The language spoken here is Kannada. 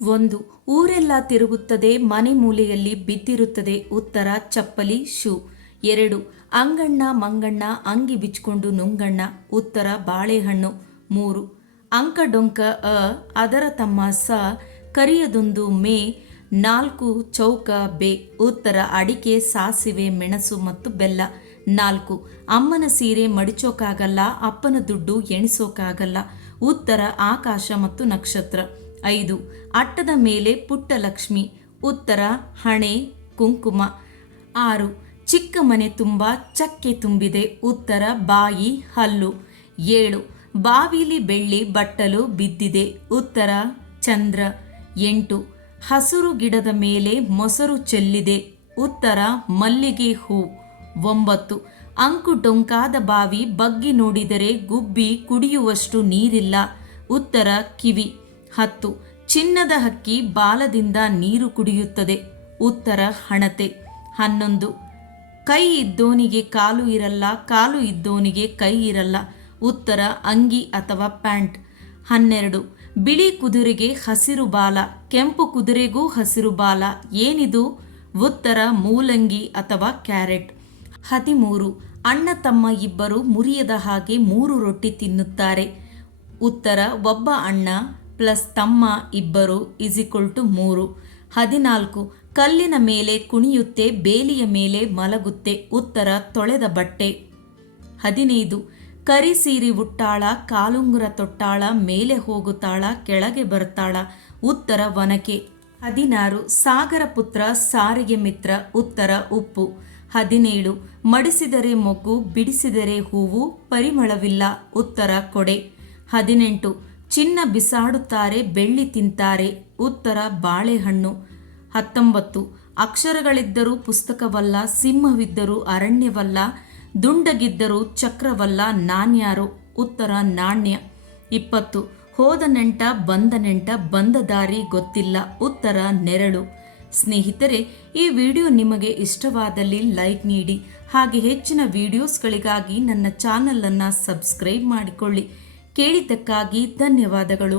1. ಊರೆಲ್ಲ ತಿರುಗುತ್ತದೆ, ಮನೆ ಮೂಲೆಯಲ್ಲಿ ಬಿದ್ದಿರುತ್ತದೆ. ಉತ್ತರ ಚಪ್ಪಲಿ, ಶೂ. 2. ಅಂಗಣ್ಣ ಮಂಗಣ್ಣ ಅಂಗಿ ಬಿಚ್ಕೊಂಡು ನುಂಗಣ್ಣ. ಉತ್ತರ ಬಾಳೆಹಣ್ಣು. 3. ಅಂಕ ಡೊಂಕ ಅದರ ತಮ್ಮ ಸ, ಕರಿಯದೊಂದು ಮೇ, 4 ಚೌಕ ಬೆ. ಉತ್ತರ ಅಡಿಕೆ, ಸಾಸಿವೆ, ಮೆಣಸು ಮತ್ತು ಬೆಲ್ಲ. 4. ಅಮ್ಮನ ಸೀರೆ ಮಡಿಚೋಕಾಗಲ್ಲ, ಅಪ್ಪನ ದುಡ್ಡು ಎಣಿಸೋಕಾಗಲ್ಲ. ಉತ್ತರ ಆಕಾಶ ಮತ್ತು ನಕ್ಷತ್ರ. 5. ಅಟ್ಟದ ಮೇಲೆ ಪುಟ್ಟ ಲಕ್ಷ್ಮಿ. ಉತ್ತರ ಹಣೆ, ಕುಂಕುಮ. 6. ಚಿಕ್ಕ ಮನೆ ತುಂಬ ಚಕ್ಕೆ ತುಂಬಿದೆ. ಉತ್ತರ ಬಾಯಿ, ಹಲ್ಲು. 7. ಬಾವಿಲಿ ಬೆಳ್ಳಿ ಬಟ್ಟಲು ಬಿದ್ದಿದೆ. ಉತ್ತರ ಚಂದ್ರ. 8. ಹಸುರು ಗಿಡದ ಮೇಲೆ ಮೊಸರು ಚೆಲ್ಲಿದೆ. ಉತ್ತರ ಮಲ್ಲಿಗೆ ಹೂ. 9. ಅಂಕು ಡೊಂಕಾದ ಬಾವಿ, ಬಗ್ಗಿ ನೋಡಿದರೆ ಗುಬ್ಬಿ ಕುಡಿಯುವಷ್ಟು ನೀರಿಲ್ಲ. ಉತ್ತರ ಕಿವಿ. 10. ಚಿನ್ನದ ಹಕ್ಕಿ ಬಾಲದಿಂದ ನೀರು ಕುಡಿಯುತ್ತದೆ. ಉತ್ತರ ಹಣತೆ. 11. ಕೈ ಇದ್ದೋನಿಗೆ ಕಾಲು ಇರಲ್ಲ, ಕಾಲು ಇದ್ದೋನಿಗೆ ಕೈ ಇರಲ್ಲ. ಉತ್ತರ ಅಂಗಿ ಅಥವಾ ಪ್ಯಾಂಟ್. 12. ಬಿಳಿ ಕುದುರೆಗೆ ಹಸಿರು ಬಾಲ, ಕೆಂಪು ಕುದುರೆಗೂ ಹಸಿರು ಬಾಲ. ಏನಿದು? ಉತ್ತರ ಮೂಲಂಗಿ ಅಥವಾ ಕ್ಯಾರೆಟ್. 13. ಅಣ್ಣ ತಮ್ಮ ಇಬ್ಬರು ಮುರಿಯದ ಹಾಗೆ 3 ರೊಟ್ಟಿ ತಿನ್ನುತ್ತಾರೆ. ಉತ್ತರ ಒಬ್ಬ ಅಣ್ಣ ಪ್ಲಸ್ ತಮ್ಮ ಇಬ್ಬರು = 3. 14. ಕಲ್ಲಿನ ಮೇಲೆ ಕುಣಿಯುತ್ತೆ, ಬೇಲಿಯ ಮೇಲೆ ಮಲಗುತ್ತೆ. ಉತ್ತರ ತೊಳೆದ ಬಟ್ಟೆ. 15. ಕರಿ ಸೀರೆ ಉಟ್ಟಾಳ, ಕಾಲುಂಗುರ ತೊಟ್ಟಾಳ, ಮೇಲೆ ಹೋಗುತ್ತಾಳ, ಕೆಳಗೆ ಬರ್ತಾಳ. ಉತ್ತರ ಒನಕೆ. 16. ಸಾಗರ ಪುತ್ರ, ಸಾರಿಗೆ ಮಿತ್ರ. ಉತ್ತರ ಉಪ್ಪು. 17. ಮಡಿಸಿದರೆ ಮೊಗ್ಗು, ಬಿಡಿಸಿದರೆ ಹೂವು, ಪರಿಮಳವಿಲ್ಲ. ಉತ್ತರ ಕೊಡೆ. 18. ಚಿನ್ನ ಬಿಸಾಡುತ್ತಾರೆ, ಬೆಳ್ಳಿ ತಿಂತಾರೆ. ಉತ್ತರ ಬಾಳೆಹಣ್ಣು. 19. ಅಕ್ಷರಗಳಿದ್ದರೂ ಪುಸ್ತಕವಲ್ಲ, ಸಿಂಹವಿದ್ದರೂ ಅರಣ್ಯವಲ್ಲ, ದುಂಡಗಿದ್ದರೂ ಚಕ್ರವಲ್ಲ, ನಾನ್ಯಾರೋ. ಉತ್ತರ ನಾಣ್ಯ. 20. ಹೋದ ನೆಂಟ, ಬಂದ ನೆಂಟ, ಬಂದ ದಾರಿ ಗೊತ್ತಿಲ್ಲ. ಉತ್ತರ ನೆರಳು. ಸ್ನೇಹಿತರೆ, ಈ ವಿಡಿಯೋ ನಿಮಗೆ ಇಷ್ಟವಾದಲ್ಲಿ ಲೈಕ್ ನೀಡಿ. ಹಾಗೆ ಹೆಚ್ಚಿನ ವಿಡಿಯೋಸ್ಗಳಿಗಾಗಿ ನನ್ನ ಚಾನಲನ್ನು ಸಬ್ಸ್ಕ್ರೈಬ್ ಮಾಡಿಕೊಳ್ಳಿ. ಕೇಳಿದ್ದಕ್ಕಾಗಿ ಧನ್ಯವಾದಗಳು.